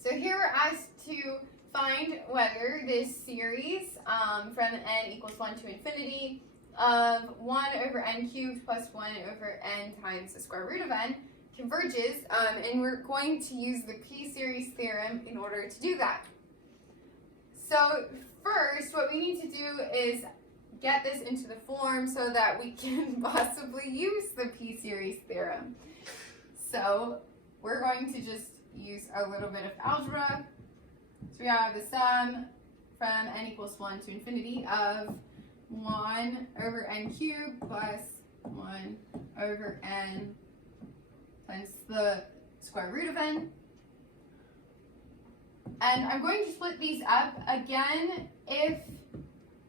So here we're asked to find whether this series from n equals 1 to infinity of 1 over n cubed plus 1 over n times the square root of n converges, and we're going to use the p-series theorem in order to do that. So first, what we need to do is get this into the form so that we can possibly use the p-series theorem. So we're going to just use a little bit of algebra. So we have the sum from n equals 1 to infinity of 1 over n cubed plus 1 over n times the square root of n. And I'm going to split these up. Again, if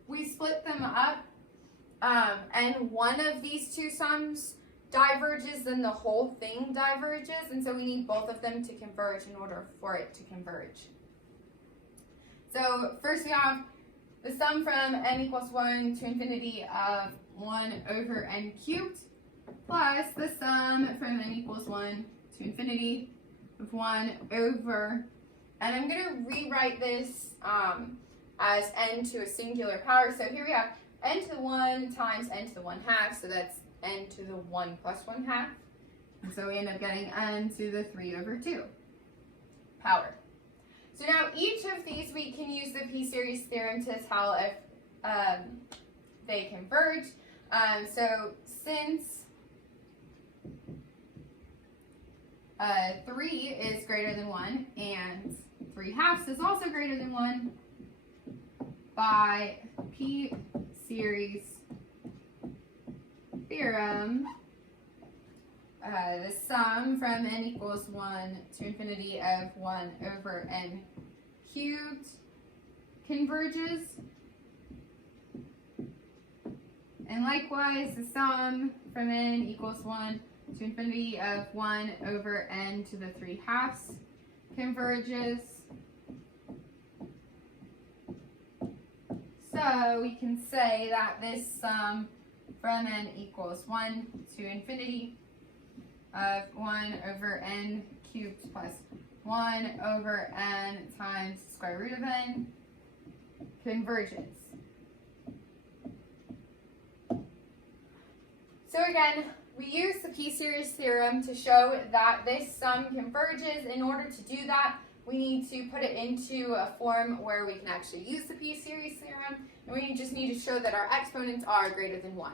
we split them up and one of these two sums diverges, then the whole thing diverges, and so we need both of them to converge in order for it to converge. So first we have the sum from n equals 1 to infinity of 1 over n cubed plus the sum from n equals 1 to infinity of 1 over, and I'm going to rewrite this as n to a singular power. So here we have n to the 1 times n to the 1/2, so that's n to the 1 plus 1/2. And so we end up getting n to the 3 over 2 power. So now each of these we can use the p-series theorem to tell if they converge. So since 3 is greater than 1 and 3/2 is also greater than 1, by p-series theorem, the sum from n equals 1 to infinity of 1 over n cubed converges, and likewise the sum from n equals 1 to infinity of 1 over n to the 3/2 converges. So we can say that this sum from n equals 1 to infinity of 1 over n cubed plus 1 over n times the square root of n converges. So again, we use the p-series theorem to show that this sum converges. In order to do that, we need to put it into a form where we can actually use the p-series theorem, and we just need to show that our exponents are greater than 1.